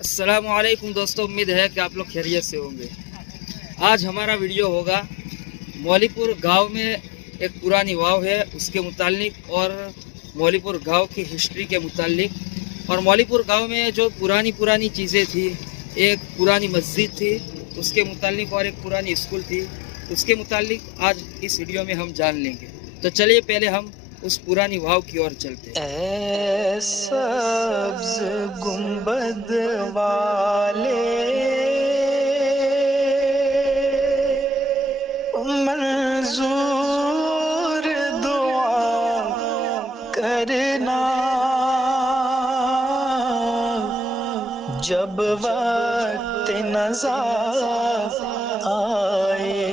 अस्सलामुअलैकुम दोस्तों, उम्मीद है कि आप लोग खैरियत से होंगे। आज हमारा वीडियो होगा मौलीपुर गांव में एक पुरानी वाव है उसके मुतालिक और मौलीपुर गांव की हिस्ट्री के मुतालिक और मौलीपुर गांव में जो पुरानी चीज़ें थी, एक पुरानी मस्जिद थी उसके मुतालिक और एक पुरानी स्कूल थी उसके मुतालिक आज इस वीडियो में हम जान लेंगे। तो चलिए पहले हम उस पुरानी वाव की ओर चलते हैं। ऐ सब्ज़ गुंबद वाले मंजूर दुआ करना, जब वक्त नज़ा आए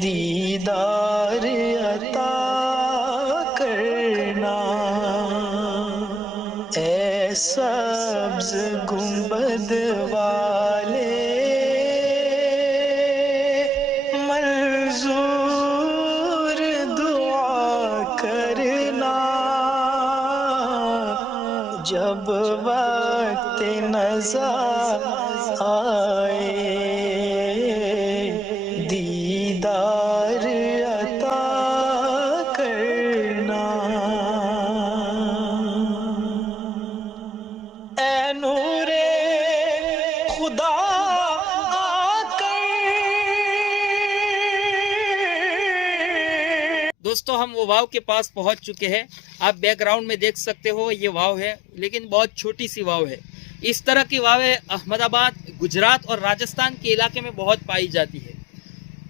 दीदार अता करना। ऐ सब्ज़ गुंबद वाले मंजूर दुआ करना, जब वक्त नज़ा आए दीदार अता करना। ऐ नूरे खुदा दोस्तों, हम वो वाव के पास पहुंच चुके हैं। आप बैकग्राउंड में देख सकते हो, ये वाव है लेकिन बहुत छोटी सी वाव है। इस तरह की वावें अहमदाबाद, गुजरात और राजस्थान के इलाके में बहुत पाई जाती है।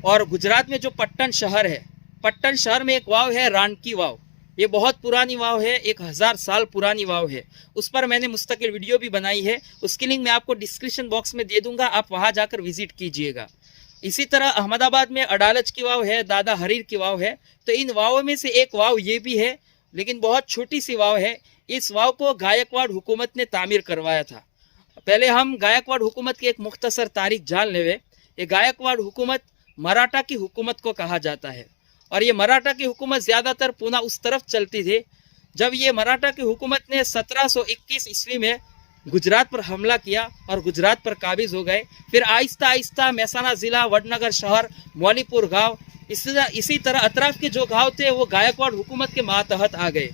और गुजरात में जो पट्टन शहर है, पट्टन शहर में एक वाव है रानकी वाव। ये बहुत पुरानी वाव है, 1000 साल पुरानी वाव है। उस पर मैंने मुस्तकिल वीडियो भी बनाई है, उसकी लिंक मैं आपको डिस्क्रिप्शन बॉक्स में दे दूंगा, आप वहां जाकर विजिट कीजिएगा। इसी तरह अहमदाबाद में अडालज की वाव है, दादा हरीर की वाव है। तो इन वावों में से एक वाव ये भी है, लेकिन बहुत छोटी सी वाव है। इस वाव को गायकवाड़ हुकूमत ने तामीर करवाया था। पहले हम गायकवाड़ हुकूमत की एक मुख्तसर तारीख जान लेवे। ये गायकवाड़ हुकूमत मराठा की हुकूमत को कहा जाता है और ये मराठा की हुकूमत ज़्यादातर पूना उस तरफ चलती थी। जब ये मराठा की हुकूमत ने 1721 ईस्वी में गुजरात पर हमला किया और गुजरात पर काबिज हो गए, फिर आहिस्ता आहिस्ता मेहसाना ज़िला, वडनगर शहर, मौलीपुर गांव, इसी तरह अतराफ के जो गांव थे वो गायकवाड़ हुकूमत के मातहत आ गए।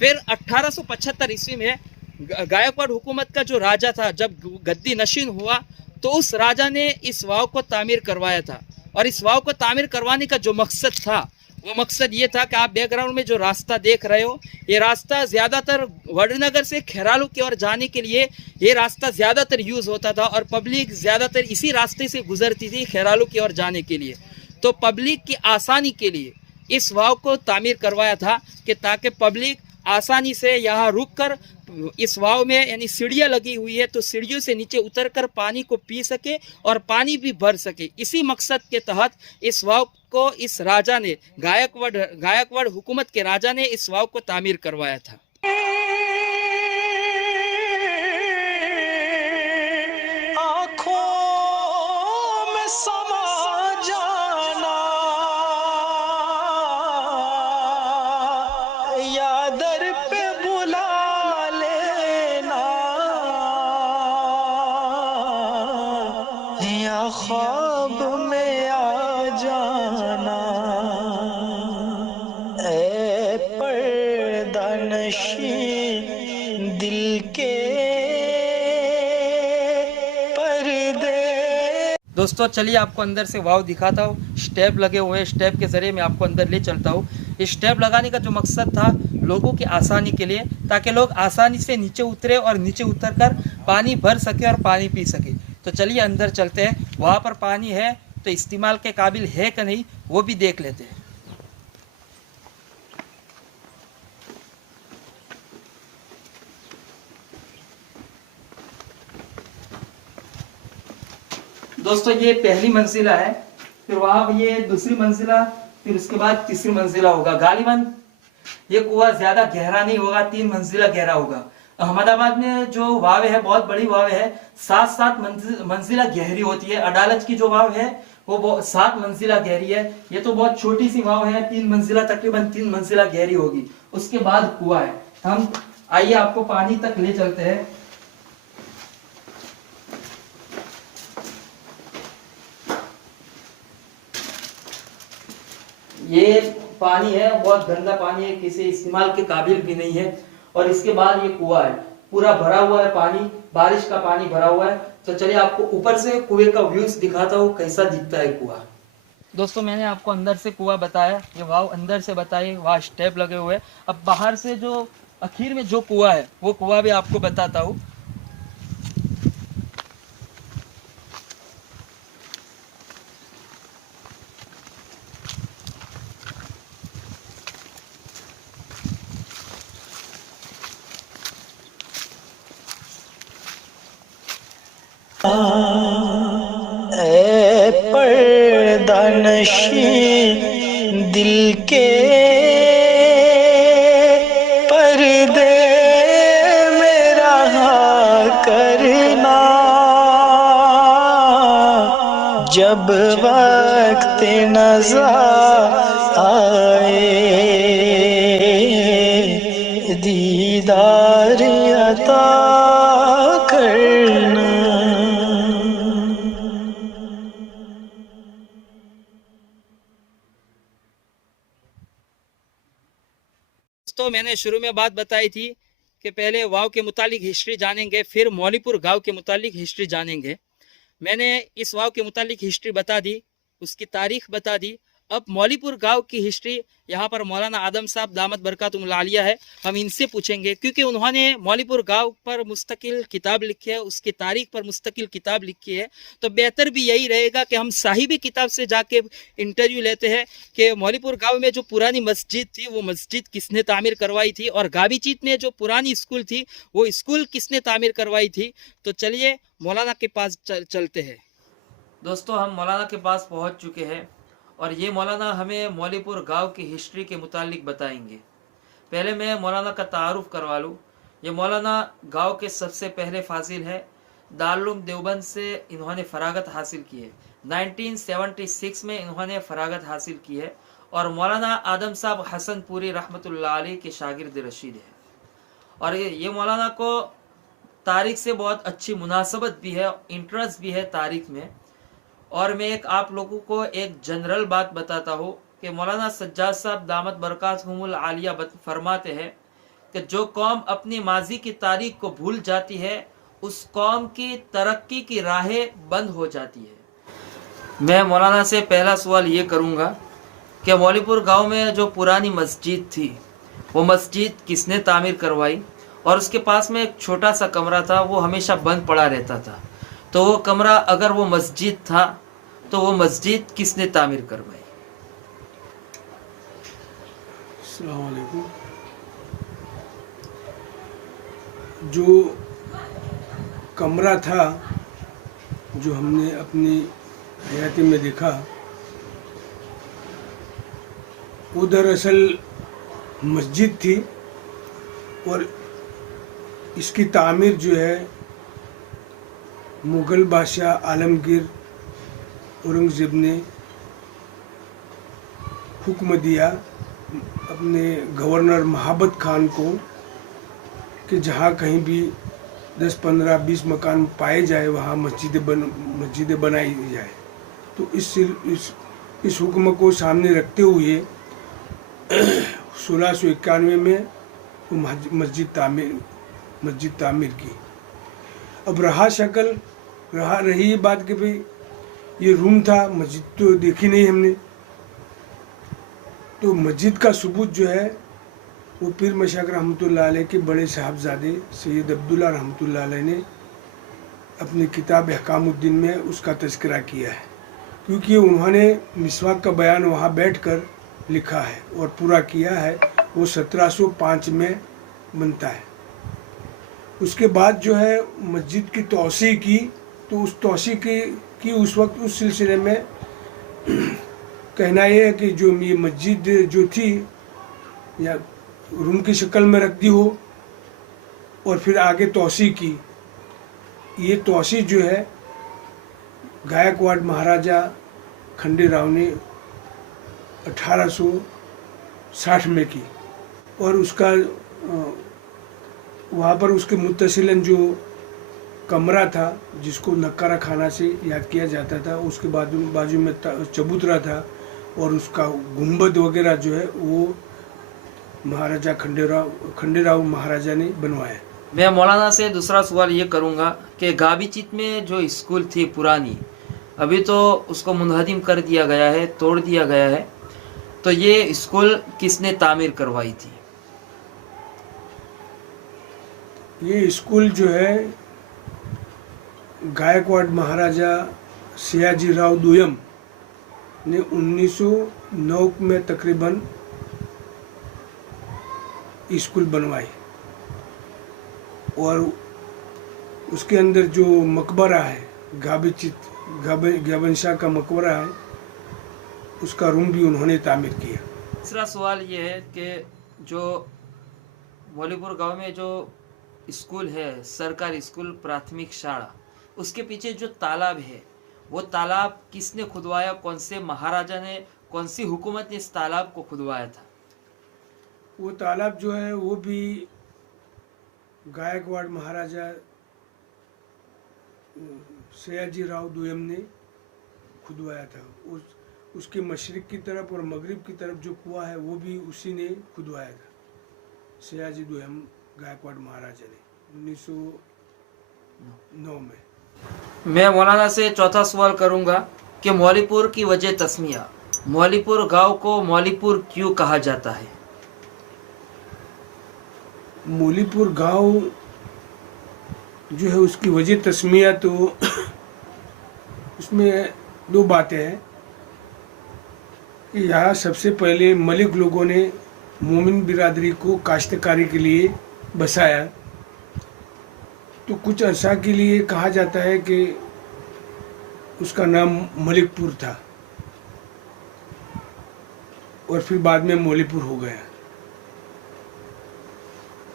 फिर 1875 ईस्वी में गायकवाड़ हुकूमत का जो राजा था, जब गद्दी नशीन हुआ तो उस राजा ने इस वाव को तामीर करवाया था। और इस वाव को तामीर करवाने का जो मकसद था, वो मकसद ये था कि आप बैकग्राउंड में जो रास्ता देख रहे हो, ये रास्ता ज़्यादातर वडनगर से खेरालू की ओर जाने के लिए ये रास्ता ज़्यादातर यूज़ होता था और पब्लिक ज़्यादातर इसी रास्ते से गुजरती थी खेरालू की ओर जाने के लिए। तो पब्लिक की आसानी के लिए इस वाव को तामीर करवाया था कि ताकि पब्लिक आसानी से यहाँ रुक कर, इस वाव में यानी सीढ़ियाँ लगी हुई है तो सीढ़ियों से नीचे उतरकर पानी को पी सके और पानी भी भर सके। इसी मकसद के तहत इस वाव को इस राजा ने, गायकवाड़ हुकूमत के राजा ने इस वाव को तामीर करवाया था। आँखों में समा जाना, या दर पे बुला लेना, या ख्वाब में आ जाना। ऐ पर्दा नशीं दिल के पर्दे। दोस्तों चलिए आपको अंदर से वाव दिखाता हूँ। स्टेप लगे हुए हैं, स्टेप के ज़रिए मैं आपको अंदर ले चलता हूँ। इस स्टेप लगाने का जो मकसद था लोगों की आसानी के लिए, ताकि लोग आसानी से नीचे उतरे और नीचे उतरकर पानी भर सके और पानी पी सके। तो चलिए अंदर चलते हैं, वहाँ पर पानी है तो इस्तेमाल के काबिल है कि नहीं वो भी देख लेते हैं। दोस्तों ये पहली मंजिला है, फिर वहां ये दूसरी मंजिला, फिर उसके बाद तीसरी मंजिला होगा। गालिबन ये कुआं ज्यादा गहरा नहीं होगा, 3 मंजिला गहरा होगा। अहमदाबाद में जो वाव है बहुत बड़ी वाव है, 7 मंजिला गहरी होती है। अडालज की जो वाव है वो 7 मंजिला गहरी है। ये तो बहुत छोटी सी वाव है, 3 मंजिला, तकरीबन 3 मंजिला गहरी होगी। उसके बाद कुआं है। हम आइए आपको पानी तक ले चलते हैं। ये पानी है, बहुत गंदा पानी है, किसी इस्तेमाल के काबिल भी नहीं है। और इसके बाद ये कुआं है, पूरा भरा हुआ है पानी, बारिश का पानी भरा हुआ है। तो चलिए आपको ऊपर से कुएं का व्यूज दिखाता हूँ कैसा दिखता है कुआं। दोस्तों मैंने आपको अंदर से कुआं बताया, ये वाव अंदर से बताइए, वहाँ स्टेप लगे हुए हैं। अब बाहर से जो आखिर में जो कुआं है वो कुआं भी आपको बताता हूँ। ए पर्दा नशी दिल के पर्दे में रहा करना, जब वक्त नज़ा आए दीदार अता करना। तो मैंने शुरू में बात बताई थी कि पहले वाव के मुतालिक हिस्ट्री जानेंगे, फिर मौलीपुर गांव के मुतालिक हिस्ट्री जानेंगे। मैंने इस वाव के मुतालिक हिस्ट्री बता दी, उसकी तारीख बता दी। अब मौलीपुर गांव की हिस्ट्री यहाँ पर मौलाना आदम साहब दामत बरकातुहुल आलिया है, हम इनसे पूछेंगे, क्योंकि उन्होंने मौलीपुर गांव पर मुस्तकिल किताब लिखी है, उसकी तारीख पर मुस्तकिल किताब लिखी है। तो बेहतर भी यही रहेगा कि हम साहिबी किताब से जाके इंटरव्यू लेते हैं कि मौलीपुर गांव में जो पुरानी मस्जिद थी वो मस्जिद किसने तामीर करवाई थी, और गाबीचीत में जो पुरानी स्कूल थी वो स्कूल किसने तामीर करवाई थी। तो चलिए मौलाना के पास चलते हैं। दोस्तों हम मौलाना के पास पहुंच चुके हैं और ये मौलाना हमें मौलीपुर गांव की हिस्ट्री के मुतालिक बताएंगे। पहले मैं मौलाना का तारुफ करवा लूँ। ये मौलाना गांव के सबसे पहले फाजिल है, दारुल देवबंद से इन्होंने फरागत हासिल की है। 1976 में इन्होंने फरागत हासिल की है और मौलाना आदम साहब हसनपुरी रहमतुल्लाह अलैह के शागिर्द रशीद है। और ये मौलाना को तारीख से बहुत अच्छी मुनासबत भी है, इंटरेस्ट भी है तारीख में। और मैं आप लोगों को एक जनरल बात बताता हूँ कि मौलाना सज्जाद साहब दामत बरकातुहुल आलिया फरमाते हैं कि जो कौम अपनी माजी की तारीख को भूल जाती है उस कौम की तरक्की की राहें बंद हो जाती है। मैं मौलाना से पहला सवाल ये करूँगा कि मौलीपुर गांव में जो पुरानी मस्जिद थी वो मस्जिद किसने तामीर करवाई, और उसके पास में एक छोटा सा कमरा था वो हमेशा बंद पड़ा रहता था। तो वो कमरा अगर वो मस्जिद था तो वो मस्जिद किसने तामीर करवाई। अस्सलाम वालेकुम। जो कमरा था जो हमने अपनी हयाती में देखा वो दरअसल मस्जिद थी और इसकी तामीर जो है मुग़ल बादशाह आलमगीर औरंगज़ेब ने हुक्म दिया अपने गवर्नर महाबत खान को कि जहाँ कहीं भी 10, 15, 20 मकान पाए जाए वहाँ मस्जिदें बनाई जाए। तो इस हुक्म को सामने रखते हुए 1691 में वो मस्जिद तामीर की। अब रही बात कि भाई ये रूम था, मस्जिद तो देखी नहीं हमने। तो मस्जिद का सबूत जो है वो पीर मशाक रहमतुल्लाह अलैह के बड़े साहबजादे सैयद अब्दुल्ला रहमतुल्लाह अलैह ने अपनी किताब अहकामुद्दीन में उसका तज़किरा किया है, क्योंकि उन्होंने मिसवाक का बयान वहाँ बैठकर लिखा है और पूरा किया है। वो 1705 में बनता है। उसके बाद जो है मस्जिद की तोसी की, तो उस तोसी की उस वक्त उस सिलसिले में कहना ये है कि जो ये मस्जिद जो थी या रूम की शक्ल में रख दी हो और फिर आगे तोसी की। ये तोसी जो है गायकवाड़ महाराजा खंडेराव ने 1860 में की और उसका वहाँ पर उसके मुत्तसिलन जो कमरा था जिसको नक्कारा खाना से याद किया जाता था, उसके बाजू में चबूतरा था और उसका गुंबद वगैरह जो है वो महाराजा खंडेराव महाराजा ने बनवाया। मैं मौलाना से दूसरा सवाल ये करूँगा कि गाबीचित में जो स्कूल थी पुरानी, अभी तो उसको मुनहदिम कर दिया गया है, तोड़ दिया गया है, तो ये स्कूल किसने तामीर करवाई थी? ये स्कूल जो है गायकवाड़ महाराजा सयाजीराव द्वितीय ने 1909 में तकरीबन स्कूल बनवाई और उसके अंदर जो मकबरा है गाबन शाह का मकबरा है, उसका रूम भी उन्होंने तामीर किया। तीसरा सवाल ये है कि जो मौलीपुर गांव में जो स्कूल है, सरकारी स्कूल प्राथमिक शाला, उसके पीछे जो तालाब है वो तालाब किसने खुदवाया? कौन से महाराजा ने, कौन सी हुकूमत ने इस तालाब को खुदवाया था? वो तालाब जो है वो भी गायकवाड़ महाराजा सयाजीराव द्वितीय ने खुदवाया था। उसके मशरिक की तरफ और मगरिब की तरफ जो कुआं है वो भी उसी ने खुदवाया था, सयाजी द्वितीय गायकवाड़ महाराजा ने 1909 में। मैं मौलाना से चौथा सवाल करूंगा कि मौलीपुर की वजह तस्मिया, मौलीपुर गांव को मौलीपुर क्यों कहा जाता है? मौलीपुर गांव जो है उसकी वजह तस्मिया तो उसमें दो बातें हैं कि यहाँ सबसे पहले मलिक लोगों ने मोमिन बिरादरी को काश्तकारी के लिए बसाया, तो कुछ अर्सा के लिए कहा जाता है कि उसका नाम मलिकपुर था और फिर बाद में मौलीपुर हो गया।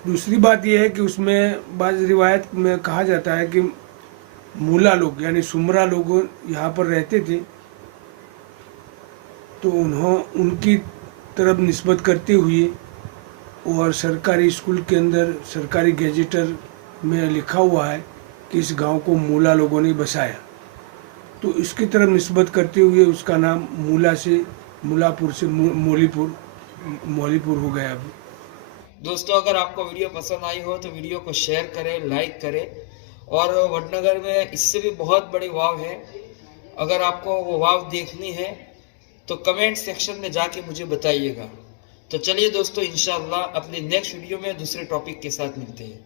दूसरी बात यह है कि उसमें बाज़ रिवायत में कहा जाता है कि मूला लोग यानी सुमरा लोग यहाँ पर रहते थे, तो उनकी तरफ निस्बत करते हुए और सरकारी स्कूल के अंदर सरकारी गैजेटर में लिखा हुआ है कि इस गांव को मूला लोगों ने बसाया, तो इसकी तरफ निस्बत करते हुए उसका नाम मूलापुर से मौलीपुर हो गया। अभी दोस्तों, अगर आपको वीडियो पसंद आई हो तो वीडियो को शेयर करें, लाइक करें। और वडनगर में इससे भी बहुत बड़ी वाव है, अगर आपको वो वाव देखनी है तो कमेंट सेक्शन में जाके मुझे बताइएगा। तो चलिए दोस्तों, इंशाअल्लाह अपने नेक्स्ट वीडियो में दूसरे टॉपिक के साथ मिलते हैं।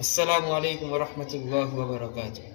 अस्सलामु अलैकुम वरहमतुल्लाहि वबरकातुहू।